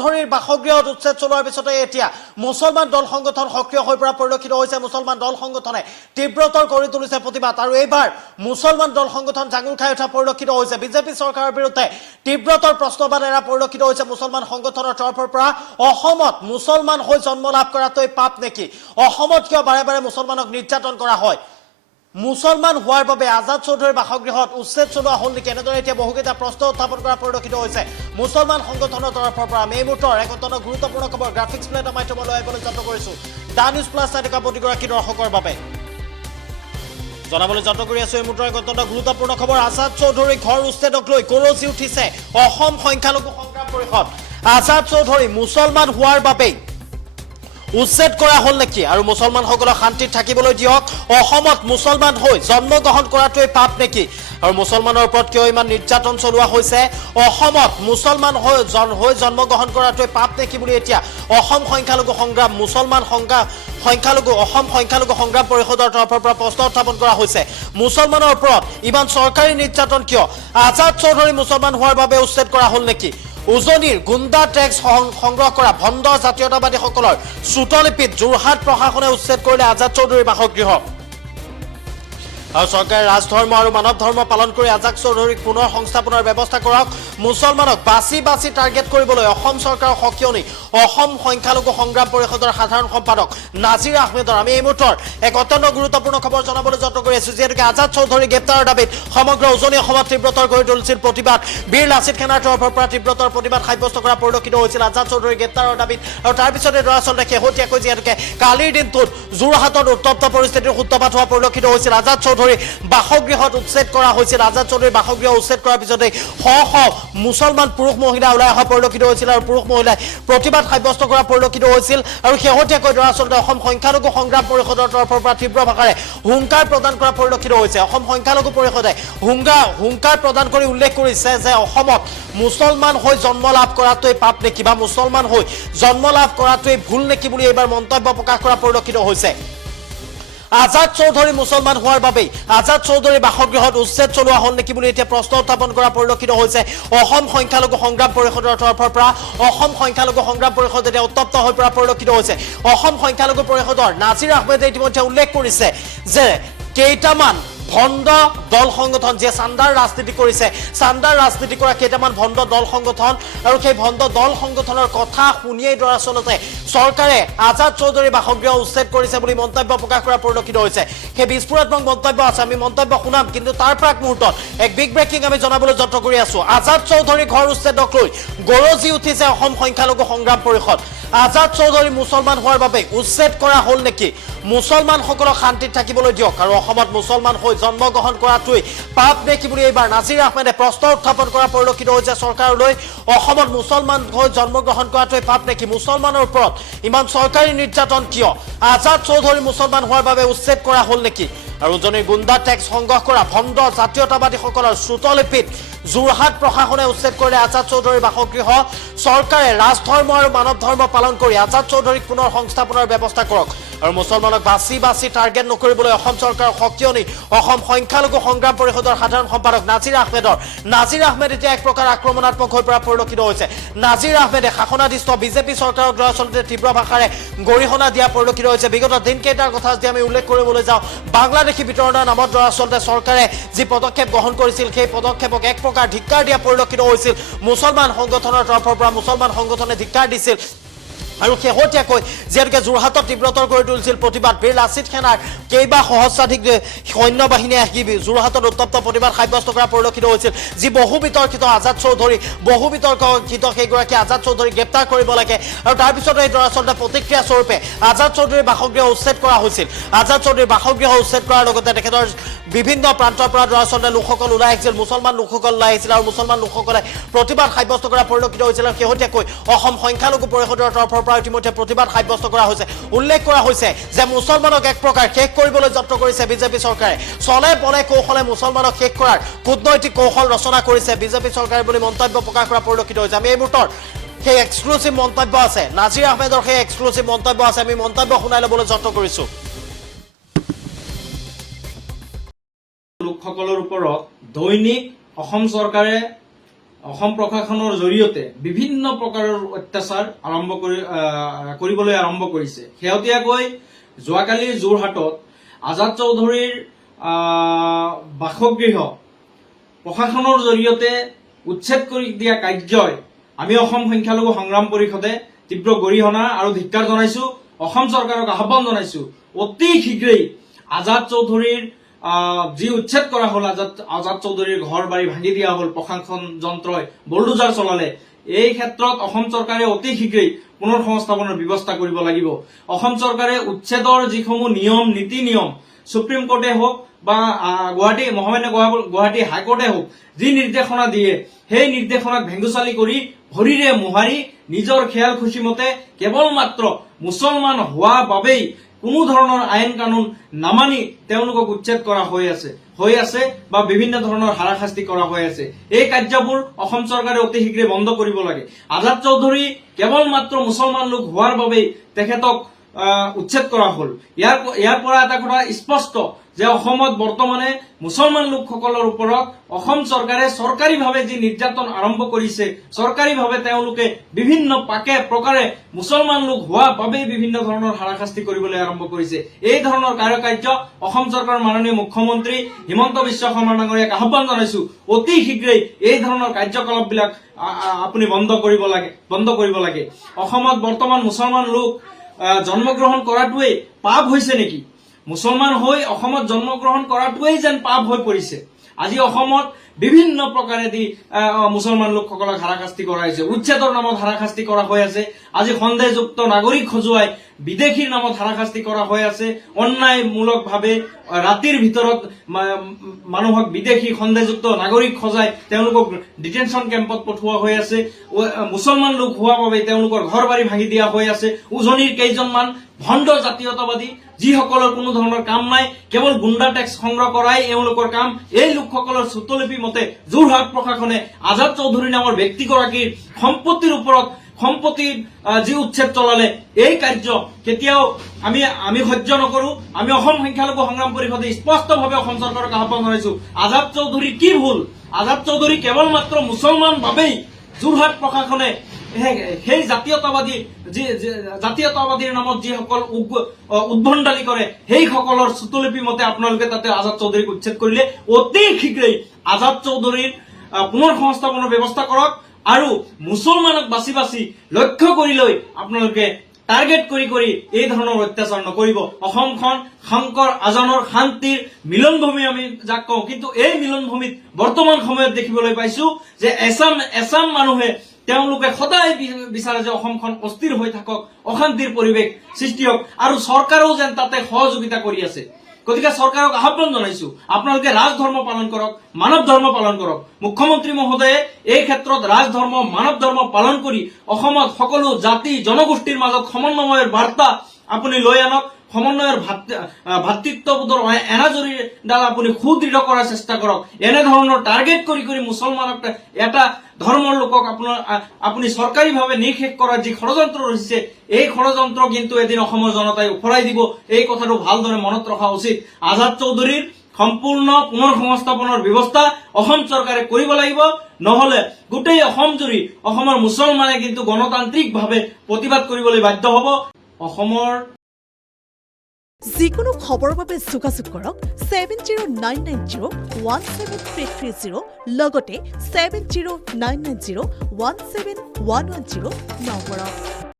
ধৰিৰ বাসগৃহত উচ্ছেদ চলোৱাৰ পিছতে এতিয়া মুছলমান দল সংগঠন সক্ৰিয় হৈ পৰা পৰিলক্ষিত হৈছে। মুছলমান দল সংগঠনে তীব্ৰতৰ কৰি তুলিছে প্ৰতিবাদ আৰু এইবাৰ মুছলমান দল সংগঠন জাঙুৰ খাই উঠা পৰিলক্ষিত হৈছে। বিজেপি চৰকাৰৰ বিৰুদ্ধে তীব্ৰতৰ প্ৰশ্নবাদ এৰা পৰিলক্ষিত হৈছে মুছলমান সংগঠনৰ তৰফৰ পৰা। অসমত মুছলমান হৈ জন্ম লাভ কৰাটোৱেই পাপ নেকি? অসমত কিয় বাৰে বাৰে মুছলমানক নিৰ্যাতন কৰা হয়? মুছলমান হোৱাৰ বাবে আজাদ চৌধুৰীৰ বাসগৃহত উচ্ছেদ চলোৱা হ'ল নেকি? এনেদৰে এতিয়া বহুকেইটা প্ৰশ্ন উত্থাপন কৰা পৰিলক্ষিত হৈছে মুছলমান সংগঠনৰ তৰফৰ পৰা। এই মুহূৰ্তৰ এক অত্যন্ত গুৰুত্বপূৰ্ণ খবৰ গ্ৰাফিক্স প্লেটৰ মাধ্যমলৈ আহিবলৈ যত্ন কৰিছোঁ দা নিউজ প্লাছ চাই প্ৰতিগৰাকী দৰ্শকৰ বাবে জনাবলৈ যত্ন কৰি আছো। এই মুহূৰ্তৰ এক অত্যন্ত গুৰুত্বপূৰ্ণ খবৰ। আজাদ চৌধুৰীৰ ঘৰ উচ্ছেদক লৈ গৰজি উঠিছে অসম সংখ্যালঘু সংগ্ৰাম পৰিষদ। আজাদ চৌধুৰী মুছলমান হোৱাৰ বাবেই উচ্ছেদ কৰা হ'ল নেকি? আৰু মুছলমানসকলক শান্তিত থাকিবলৈ দিয়ক। অসমত মুছলমান হৈ জন্মগ্ৰহণ কৰাটোৱেই পাপ নেকি? আৰু মুছলমানৰ ওপৰত কিয় ইমান নিৰ্যাতন চলোৱা হৈছে? অসমত মুছলমান হৈ জন্মগ্ৰহণ কৰাটোৱেই পাপ নেকি বুলি এতিয়া অসম সংখ্যালঘু সংগ্ৰাম মুছলমান অসম সংখ্যালঘু সংগ্ৰাম পৰিষদৰ তৰফৰ পৰা প্ৰশ্ন উত্থাপন কৰা হৈছে। মুছলমানৰ ওপৰত ইমান চৰকাৰী নিৰ্যাতন কিয়? আজাদ চৌধুৰী মুছলমান হোৱাৰ বাবে উচ্ছেদ কৰা হ'ল নেকি? উজনিৰ গুণ্ডা টেক্স সংগ্ৰহ কৰা ভণ্ড জাতীয়তাবাদীসকলৰ শ্ৰুতলিপিত যোৰহাট প্ৰশাসনে উচ্ছেদ কৰিলে আজাদ চৌধুৰীৰ বাসগৃহ। আৰু চৰকাৰে ৰাজধৰ্ম আৰু মানৱ ধৰ্ম পালন কৰি আজাদ চৌধুৰীক পুনৰ সংস্থাপনৰ ব্যৱস্থা কৰক। মুছলমানক বাছি বাছি টাৰ্গেট কৰিবলৈ অসম চৰকাৰৰ সকিয়নি অসম সংখ্যালঘু সংগ্ৰাম পৰিষদৰ সাধাৰণ সম্পাদক নাজিৰ আহমেদৰ। আমি এই মুহূৰ্তৰ এক অত্যন্ত গুৰুত্বপূৰ্ণ খবৰ জনাবলৈ যত্ন কৰি আছো। যিহেতুকে আজাদ চৌধুৰী গ্ৰেপ্তাৰৰ দাবীত সমগ্ৰ উজনি অসমত তীব্ৰতৰ কৰি তুলিছিল প্ৰতিবাদ। বীৰ লাচিত সেনাৰ তৰফৰ পৰা তীব্ৰতৰ প্ৰতিবাদ সাব্যস্ত কৰা পৰিলক্ষিত হৈছিল আজাদ চৌধুৰী গ্ৰেপ্তাৰৰ দাবীত। আৰু তাৰ পিছতে দৰাচলতে শেহতীয়াকৈ যিহেতুকে কালিৰ দিনটোত যোৰহাটত উত্তপ্ত পৰিস্থিতিৰ সূত্ৰপাত হোৱা পৰিলক্ষিত হৈছিল। আজাদ চৌধুৰী বাসগৃহত উচ্ছেদ কৰা হৈছিল। আজাদ চৌধুৰী বাসগৃহ উচ্ছেদ কৰাৰ পিছতে শ মুছলমান পুৰুষ মহিলা ওলাই অহা পৰিলক্ষিত হৈছিল আৰু পুৰুষ মহিলাই প্ৰতিবাদ সাব্যস্ত কৰা পৰিলক্ষিত হৈছিল। আৰু শেহতীয়াকৈ দৰাচলতে অসম সংখ্যালঘু সংগ্ৰাম পৰিষদৰ তৰফৰ পৰা তীব্ৰ ভাষাৰে হুংকাৰ প্ৰদান কৰা পৰিলক্ষিত হৈছে। অসম সংখ্যালঘু পৰিষদে হুংকাৰ প্ৰদান কৰি উল্লেখ কৰিছে যে অসমত মুছলমান হৈ জন্ম লাভ কৰাটোৱেই পাপ নেকি বা মুছলমান হৈ জন্ম লাভ কৰাটোৱেই ভুল নেকি বুলি এইবাৰ মন্তব্য প্ৰকাশ কৰা পৰিলক্ষিত হৈছে। আজাদ চৌধুৰী মুছলমান হোৱাৰ বাবেই আজাদ চৌধুৰী বাসগৃহত উচ্ছেদ চলোৱা হ'ল নেকি বুলি এতিয়া প্ৰশ্ন উত্থাপন কৰা পৰিলক্ষিত হৈছে অসম সংখ্যালঘু সংগ্ৰাম পৰিষদৰ তৰফৰ পৰা। অসম সংখ্যালঘু সংগ্ৰাম পৰিষদ এতিয়া উত্তপ্ত হৈ পৰা পৰিলক্ষিত হৈছে। অসম সংখ্যালঘু পৰিষদৰ নাজিৰ আহমেদে ইতিমধ্যে উল্লেখ কৰিছে যে কেইটামান ভণ্ড দল সংগঠন যিয়ে চান্দাৰ ৰাজনীতি কৰিছে, চান্দাৰ ৰাজনীতি কৰা কেইটামান ভণ্ড দল সংগঠন আৰু সেই ভণ্ড দল সংগঠনৰ কথা শুনিয়েই দৰাচলতে চৰকাৰে আজাদ চৌধুৰী বাসগৃহ উচ্ছেদ কৰিছে বুলি মন্তব্য প্ৰকাশ কৰা পৰিলক্ষিত হৈছে। সেই বিস্ফোৰাত্মক মন্তব্য আছে, আমি মন্তব্য শুনাম, কিন্তু তাৰ প্ৰাক মুহূৰ্তত এক বিগ ব্ৰেকিং আমি জনাবলৈ যত্ন কৰি আছো। আজাদ চৌধুৰী ঘৰ উচ্ছেদক লৈ গৰজি উঠিছে অসম সংখ্যালঘু সংগ্ৰাম পৰিষদ। আজাদ চৌধুৰী মুছলমান হোৱাৰ বাবে উচ্ছেদ কৰা হ'ল নেকি? মুছলমানসকলক শান্তিত থাকিবলৈ দিয়ক আৰু অসমত মুছলমান হৈ জন্মগ্ৰহণ কৰাটোৱেই পাপ নেকি বুলি এইবাৰ নাজিৰ আহমেদে প্ৰশ্ন উত্থাপন কৰা পৰিলক্ষিত হৈছে চৰকাৰলৈ। অসমত মুছলমান হৈ জন্মগ্ৰহণ কৰাটোৱেই পাপ নেকি? মুছলমানৰ ওপৰত ইমান চৰকাৰী নিৰ্যাতন কিয়? আজাদ চৌধুৰী মুছলমান হোৱাৰ বাবে উচ্ছেদ কৰা হ'ল নেকি? আৰু উজনিৰ গুণ্ডা টেক্স সংগ্ৰহ কৰা ভণ্ড জাতীয়তাবাদীসকলৰ শ্ৰুতলিপিত যোৰহাট প্ৰশাসনে উচ্ছেদ কৰিলে আজাদ চৌধুৰীৰ বাসগৃহ। চৰকাৰে ৰাজধৰ্ম আৰু মানৱ ধৰ্ম পালন কৰি আজাদ চৌধুৰীক পুনৰ সংস্থাপনৰ ব্যৱস্থা কৰক আৰু মুছলমানক বাছি বাছি টাৰ্গেট নকৰিবলৈ অসম চৰকাৰৰ সকিয়নি অসম সংখ্যালঘু সংগ্ৰাম পৰিষদৰ সাধাৰণ সম্পাদক নাজিৰ আহমেদৰ। নাজিৰ আহমেদ এতিয়া এক প্ৰকাৰ আক্ৰমণাত্মক হৈ পৰা পৰিলক্ষিত হৈছে। নাজিৰ আহমেদে শাসনাধীষ্ঠ বিজেপি চৰকাৰক দৰাচলতে তীব্ৰ ভাষাৰে গৰিহণা দিয়া পৰিলক্ষিত হৈছে। বিগত দিনকেইটাৰ কথা যদি আমি উল্লেখ কৰিবলৈ যাওঁ, বাংলাদেশী বিতৰণৰ নামত দৰাচলতে চৰকাৰে যি পদক্ষেপ গ্ৰহণ কৰিছিল সেই পদক্ষেপক এক প্ৰকাৰ ধিক্কাৰ দিয়া পৰিলক্ষিত হৈছিল মুছলমান সংগঠনৰ তৰফৰ পৰা। মুছলমান সংগঠনে ধিক্কাৰ দিছিল আৰু শেহতীয়াকৈ যিহেতুকে যোৰহাটত তীব্ৰতৰ কৰি তুলিছিল প্ৰতিবাদ। বীৰ লাচিত সেনাৰ কেইবা সহস্ৰাধিক সৈন্য বাহিনীয়ে আহি যোৰহাটত উত্তপ্ত প্ৰতিবাদ সাব্যস্ত কৰা পৰিলক্ষিত হৈছিল। যি বহু বিতৰ্কিত আজাদ চৌধুৰী, বহু বিতৰ্কিত সেইগৰাকী আজাদ চৌধুৰী গ্ৰেপ্তাৰ কৰিব লাগে আৰু তাৰপিছতে এই দৰাচলতে প্ৰতিক্ৰিয়া স্বৰূপে আজাদ চৌধুৰীৰ বাসগৃহ উচ্ছেদ কৰা হৈছিল। আজাদ চৌধুৰীৰ বাসগৃহ উচ্ছেদ কৰাৰ লগতে তেখেতৰ বিভিন্ন প্ৰান্তৰ পৰা দৰাচলতে লোকসকল ওলাই আহিছিল, মুছলমান লোকসকল ওলাই আহিছিল আৰু মুছলমান লোকসকলে প্ৰতিবাদ সাব্যস্ত কৰা পৰিলক্ষিত হৈছিল। আৰু শেহতীয়াকৈ অসম সংখ্যালঘু পৰিষদৰ তৰফৰ পৰা ইতিমধ্যে প্ৰতিবাদ সাব্যস্ত কৰা হৈছে। উল্লেখ কৰা হৈছে যে মুছলমানক এক প্ৰকাৰ শেষ কৰিবলৈ যত্ন কৰিছে বিজেপি চৰকাৰে। চলে বলে কৌশলে মুছলমানক শেষ কৰাৰ কূটনৈতিক কৌশল ৰচনা কৰিছে বিজেপি চৰকাৰে বুলি মন্তব্য প্ৰকাশ কৰা পৰিলক্ষিত হৈছে। আমি এই মুহূৰ্তৰ সেই এক্সক্লুচিভ মন্তব্য আছে, নাজিৰ আহমেদৰ সেই এক্সক্লুচিভ মন্তব্য আছে, আমি মন্তব্য শুনাই ল'বলৈ যত্ন কৰিছো। লোকসকলৰ ওপৰত দৈনিক অসম চৰকাৰে অসম প্ৰশাসনৰ জৰিয়তে বিভিন্ন প্ৰকাৰৰ অত্যাচাৰ কৰিবলৈ আৰম্ভ কৰিছে। শেহতীয়াকৈ যোৱাকালি যোৰহাটত আজাদ চৌধুৰীৰ বাসগৃহ প্ৰশাসনৰ জৰিয়তে উচ্ছেদ কৰি দিয়া কাৰ্যই আমি অসম সংখ্যালঘু সংগ্ৰাম পৰিষদে তীব্ৰ গৰিহণা আৰু ধিক্কাৰ জনাইছো। অসম চৰকাৰক আহ্বান জনাইছো, অতি শীঘ্ৰেই আজাদ চৌধুৰীৰ যি উচ্ছেদ কৰা হল, আজাদ চৌধুৰীৰ ঘৰ বাৰী ভাঙি দিয়া হল, প্ৰশাসন যন্ত্ৰই বুলডোজাৰ চলালে, এই ক্ষেত্ৰত অসম চৰকাৰে অতি শীঘ্ৰেই পুনৰ সংস্থাপনৰ ব্যৱস্থা কৰিব লাগিব। অসম চৰকাৰে উচ্ছেদৰ যিসমূহ নিয়ম নীতি নিয়ম সুপ্ৰিম কোৰ্টে হওক বা মহামান্য গুৱাহাটী হাইকোৰ্টে হওক যি নিৰ্দেশনা দিয়ে, সেই নিৰ্দেশনাক ভেঙুচালি কৰি ভৰিৰে মোহাৰি নিজৰ খেয়াল খুচি মতে কেৱল মাত্ৰ মুছলমান হোৱা বাবেই কোনো ধৰণৰ আইন কানুন নামানি তেওঁলোকক উচ্ছেদ কৰা হৈ আছে বা বিভিন্ন ধৰণৰ হাৰাশাস্তি কৰা হৈ আছে। এই কাৰ্যবোৰ অসম চৰকাৰে অতি শীঘ্ৰে বন্ধ কৰিব লাগে। আজাদ চৌধুৰী কেৱল মাত্ৰ মুছলমান লোক হোৱাৰ বাবেই তেখেতক উচ্ছেদ কৰা হল। ইয়াৰ পৰা এটা কথা স্পষ্ট যে অসমত বৰ্তমানে মুছলমান লোকসকলৰ ওপৰত অসম চৰকাৰে চৰকাৰীভাৱে যি নিৰ্যাতন আৰম্ভ কৰিছে, চৰকাৰীভাৱে তেওঁলোকে বিভিন্ন প্ৰকাৰে মুছলমান লোক হোৱা বাবেই বিভিন্ন ধৰণৰ হাৰাশাস্তি কৰিবলৈ আৰম্ভ কৰিছে। এই ধৰণৰ কাৰ্য অসম চৰকাৰৰ মাননীয় মুখ্যমন্ত্ৰী হিমন্ত বিশ্ব শৰ্মা ডাঙৰীয়াক আহ্বান জনাইছো, অতি শীঘ্ৰেই এই ধৰণৰ কাৰ্যকলাপবিলাক আপুনি বন্ধ কৰিব লাগে। অসমত বৰ্তমান মুছলমান লোক জন্মগ্ৰহণ কৰাটোৱেই পাপ হৈছে নেকি? মুছলমান হৈ অসমত জন্মগ্ৰহণ কৰাটোৱেই যেন পাপ হৈ পৰিছে। আজি অসমত বিভিন্ন প্ৰকাৰেদি মুছলমান লোকসকলক হাৰাশাস্তি কৰা হৈছে, উচ্ছেদৰ নামত হাৰাশাস্তি কৰা হৈ আছে। আজি সন্দেহযুক্ত নাগৰিক সজুৱাই বিদেশীৰ নামত হাৰাশাস্তি কৰা হৈ আছে। অন্যায়মূলকভাৱে ৰাতিৰ ভিতৰত মানুহক বিদেশী সন্দেহযুক্ত নাগৰিক সজাই তেওঁলোকক ডিটেনশ্যন কেম্পত পঠোৱা হৈ আছে। মুছলমান লোক হোৱা বাবে তেওঁলোকৰ ঘৰ বাৰী ভাঙি দিয়া হৈ আছে। উজনিৰ কেইজনমান ভণ্ড জাতীয়তাবাদী যিসকলৰ কোনো ধৰণৰ কাম নাই, কেৱল গুণ্ডা টেক্স সংগ্ৰহ কৰাই এওঁলোকৰ কাম, এই লোকসকলৰ চুটলিপি মতে যোৰহাট প্ৰশাসনে আজাদ চৌধুৰী নামৰ ব্যক্তিগৰাকীৰ সম্পত্তিৰ যি উচ্ছেদ চলালে, এই কাৰ্য কেতিয়াও আমি সহ্য নকৰো। আমি অসম সংখ্যালঘু সংগ্ৰাম পৰিষদে স্পষ্টভাৱে অসম চৰকাৰক আহ্বান জনাইছো, আজাদ চৌধুৰী কি ভুল? আজাদ চৌধুৰী কেৱল মাত্ৰ মুছলমান বাবেই যোৰহাট প্ৰশাসনে সেই জাতীয়তাবাদীৰ নামত যিসকল উদ্ভণ্ডালি কৰে, সেইসকলৰ চুটলিপি মতে আপোনালোকে তাতে আজাদ চৌধুৰীক উচ্ছেদ কৰিলে। অতি শীঘ্ৰেই আজাদ চৌধুৰীৰ পুনৰ সংস্থাপনৰ ব্যৱস্থা কৰক আৰু মুছলমানক বাছি লক্ষ্য কৰি লৈ আপোনালোকে টাৰ্গেট কৰি এই ধৰণৰ অত্যাচাৰ নকৰিব। অসমখন শংকৰ আজানৰ শান্তিৰ মিলনভূমি আমি যাক কওঁ, কিন্তু এই মিলনভূমিত বৰ্তমান সময়ত দেখিবলৈ পাইছো যে এছাম মানুহে তেওঁলোকে সদায় বিচাৰে যে অসমখন অস্থিৰ হৈ থাকক, অশান্তিৰ পৰিৱেশ সৃষ্টি হওক, আৰু চৰকাৰেও যেন তাতে সহযোগিতা কৰি আছে। গতিকে চৰকাৰক আহ্বান জনাইছো, আপোনালোকে ৰাজধৰ্ম পালন কৰক, মানৱ ধৰ্ম পালন কৰক। মুখ্যমন্ত্ৰী মহোদয়ে এই ক্ষেত্ৰত ৰাজধৰ্ম মানৱ ধৰ্ম পালন কৰি অসমত সকলো জাতি জনগোষ্ঠীৰ মাজত সমন্বয়ৰ বাৰ্তা আপুনি লৈ আনক। সমন্বয়ৰ ভাতৃত্ববোধৰ এনাজৰীডাল আপুনি সুদৃঢ় কৰাৰ চেষ্টা কৰক। এনেধৰণৰ টাৰ্গেট কৰি মুছলমানক এটা ধৰ্মৰ লোকক আপুনি চৰকাৰীভাৱে নিৰ্শেষ কৰাৰ যি ষড়যন্ত্ৰ ৰচিছে, এই ষড়যন্ত্ৰ কিন্তু এদিন অসমৰ জনতাই উফৰাই দিব। এই কথাটো ভালদৰে মনত ৰখা উচিত। আজাদ চৌধুৰীৰ সম্পূৰ্ণ পুনৰ সংস্থাপনৰ ব্যৱস্থা অসম চৰকাৰে কৰিব লাগিব, নহলে গোটেই অসম জুৰি অসমৰ মুছলমানে কিন্তু গণতান্ত্ৰিকভাৱে প্ৰতিবাদ কৰিবলৈ বাধ্য হব। অসমৰ যিকোনো খবৰৰ বাবে যোগাযোগ কৰক 7099017330 লগতে 7099017110 নম্বৰত।